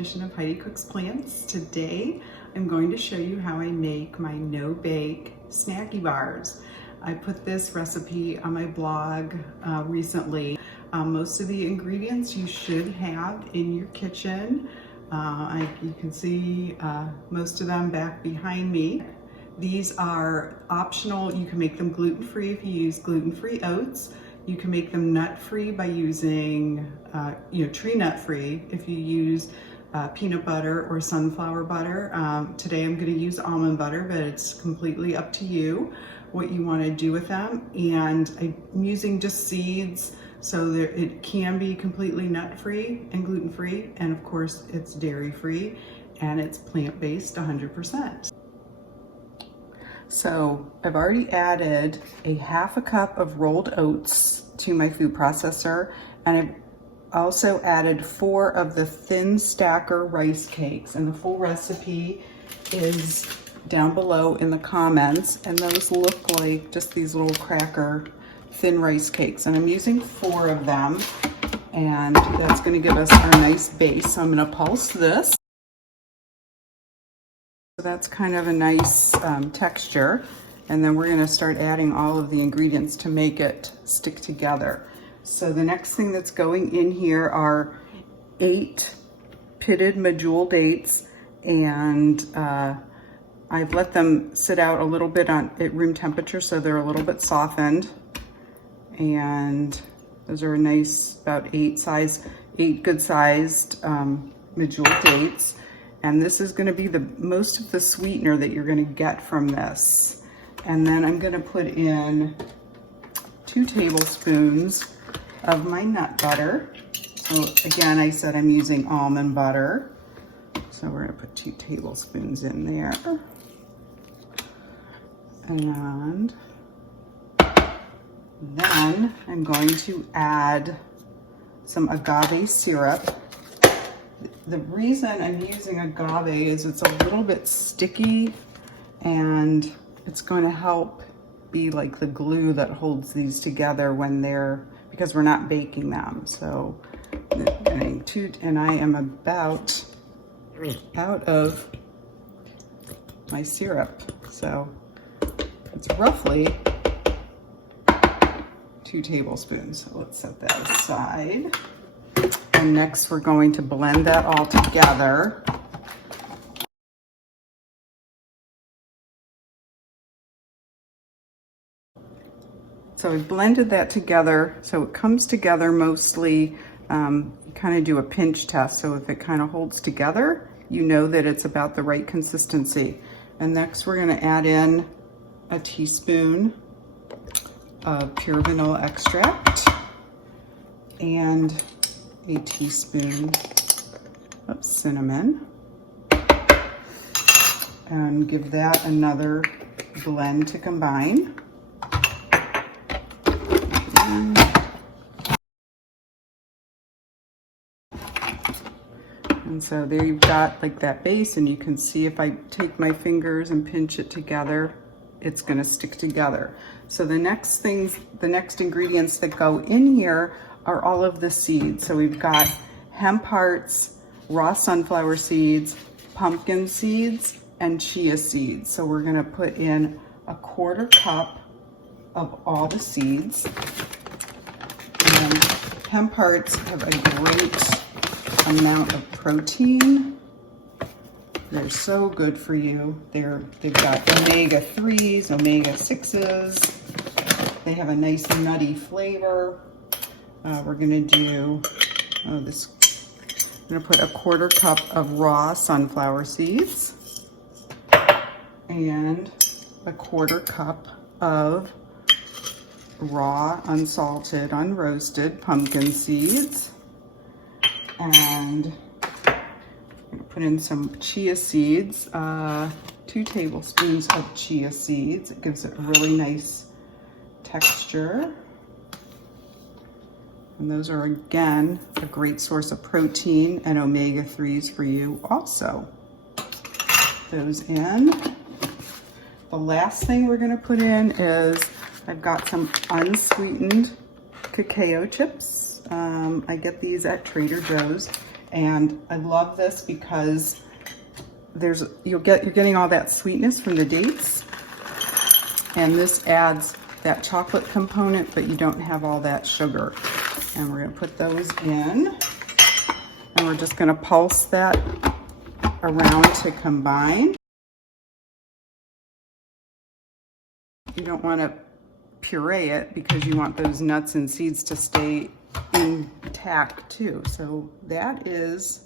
edition of Heidi Cooks Plants. Today I'm going to show you how I make my no-bake snacky bars. I put this recipe on my blog recently. Most of the ingredients you should have in your kitchen. You can see most of them back behind me. These are optional. You can make them gluten-free if you use gluten-free oats. You can make them nut-free by using, tree nut-free if you use peanut butter or sunflower butter. Today I'm going to use almond butter, but it's completely up to you what you want to do with them. And I'm using just seeds, so that it can be completely nut-free and gluten-free, and of course it's dairy-free, and it's plant-based 100%. So I've already added a half a cup of rolled oats to my food processor, and I've also added 4 of the thin stacker rice cakes, and the full recipe is down below in the comments, and those look like just these little cracker thin rice cakes, and I'm using 4 of them, and that's going to give us our nice base. So I'm going to pulse this. So that's kind of a nice texture, and then we're going to start adding all of the ingredients to make it stick together. So the next thing that's going in here are 8 pitted Medjool dates, and I've let them sit out a little bit at room temperature, so they're a little bit softened. And those are a nice, about 8 good sized Medjool dates. And this is going to be most of the sweetener that you're going to get from this. And then I'm going to put in 2 tablespoons of my nut butter. So again, I said I'm using almond butter. So we're going to put 2 tablespoons in there. And then I'm going to add some agave syrup. The reason I'm using agave is it's a little bit sticky, and it's going to help be like the glue that holds these together because we're not baking them. So, and I am about out of my syrup. So it's roughly 2 tablespoons. So let's set that aside. And next we're going to blend that all together. So I blended that together so it comes together mostly. You kind of do a pinch test, so if it kind of holds together, you know that it's about the right consistency. And next we're going to add in a teaspoon of pure vanilla extract and a teaspoon of cinnamon, and give that another blend to combine. And so there you've got like that base, and you can see if I take my fingers and pinch it together, it's going to stick together. So the next ingredients that go in here are all of the seeds. So we've got hemp hearts, raw sunflower seeds, pumpkin seeds, and chia seeds. So we're going to put in a 1/4 cup of all the seeds. And hemp hearts have a great amount of protein. They're so good for you. They've got omega-3s, omega-6s. They have a nice nutty flavor. We're gonna do I'm gonna put a 1/4 cup of raw sunflower seeds and a 1/4 cup of raw, unsalted, unroasted pumpkin seeds, and I'm gonna put in some chia seeds, 2 tablespoons of chia seeds. It gives it a really nice texture. And those are, again, a great source of protein and omega-3s for you also. Those in. The last thing we're going to put in is I've got some unsweetened cacao chips. I get these at Trader Joe's, And I love this because you're getting all that sweetness from the dates, and this adds that chocolate component, but you don't have all that sugar. And we're gonna put those in, and we're just gonna pulse that around to combine. You don't want to puree it because you want those nuts and seeds to stay intact too. So that is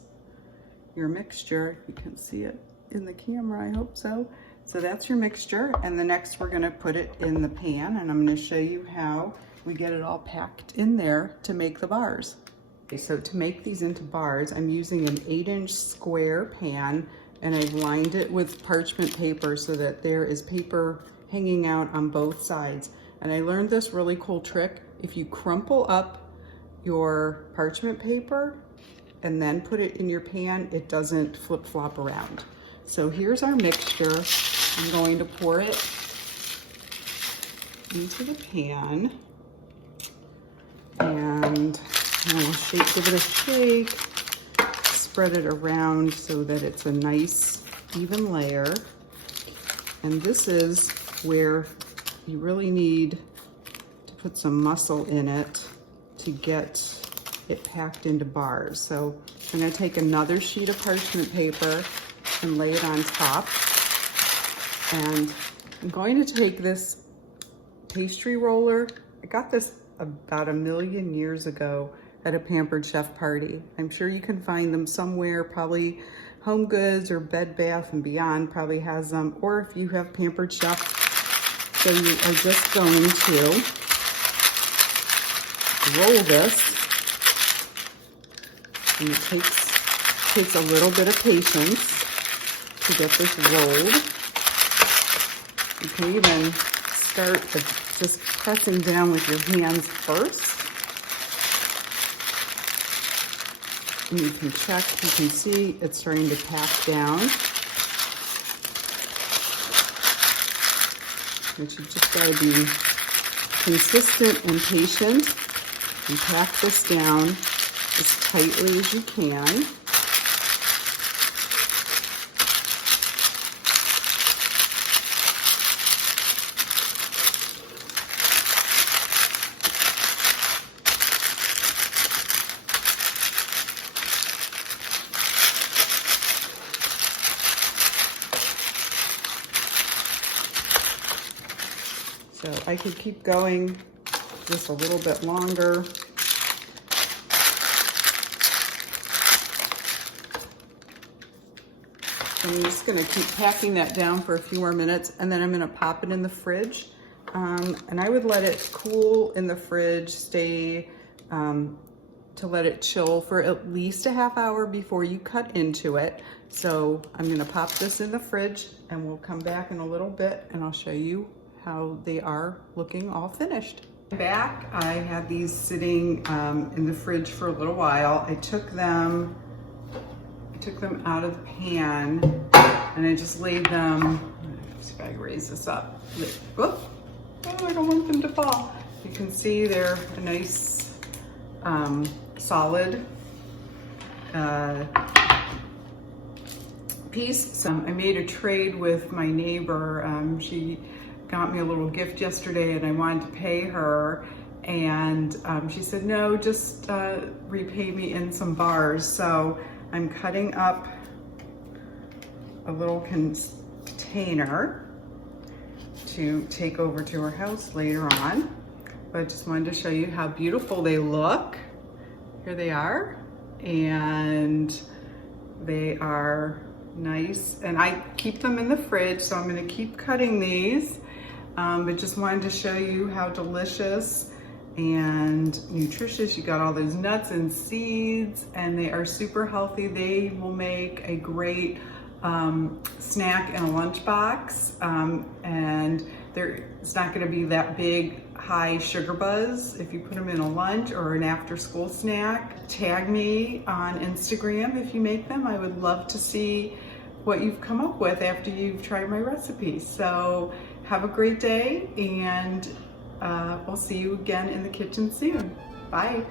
your mixture. You can see it in the camera, I hope so. So that's your mixture, and the next we're gonna put it in the pan, and I'm gonna show you how we get it all packed in there to make the bars. Okay, so to make these into bars, I'm using an 8-inch square pan, and I've lined it with parchment paper so that there is paper hanging out on both sides. And I learned this really cool trick. If you crumple up your parchment paper and then put it in your pan, it doesn't flip-flop around. So here's our mixture. I'm going to pour it into the pan, and we'll give it a shake, spread it around so that it's a nice even layer. And this is where you really need to put some muscle in it to get it packed into bars. So I'm gonna take another sheet of parchment paper and lay it on top. And I'm going to take this pastry roller. I got this about 1,000,000 years ago at a Pampered Chef party. I'm sure you can find them somewhere, probably Home Goods or Bed Bath & Beyond probably has them, or if you have Pampered Chef. So you are just going to roll this, and it takes a little bit of patience to get this rolled. You can even start just pressing down with your hands first. And you can check, you can see it's starting to pack down. But you've just got to be consistent and patient and pack this down as tightly as you can. So I could keep going just a little bit longer. I'm just gonna keep packing that down for a few more minutes, and then I'm gonna pop it in the fridge. And I would let it cool in the fridge, to let it chill for at least a half hour before you cut into it. So I'm gonna pop this in the fridge, and we'll come back in a little bit and I'll show you how they are looking all finished. Back, I had these sitting in the fridge for a little while. I took them out of the pan, and I just laid them, let's see if I can raise this up. Oh, I don't want them to fall. You can see they're a nice solid piece. So I made a trade with my neighbor. She got me a little gift yesterday, and I wanted to pay her, and she said, no, just repay me in some bars. So I'm cutting up a little container to take over to her house later on. But I just wanted to show you how beautiful they look. Here they are, and they are nice. And I keep them in the fridge, so I'm gonna keep cutting these. But just wanted to show you how delicious and nutritious. You got all those nuts and seeds, and they are super healthy. They will make a great snack in a lunchbox, and it's not going to be that big high sugar buzz if you put them in a lunch or an after school snack. Tag me on Instagram if you make them. I would love to see what you've come up with after you've tried my recipe. So have a great day, and we'll see you again in the kitchen soon. Bye.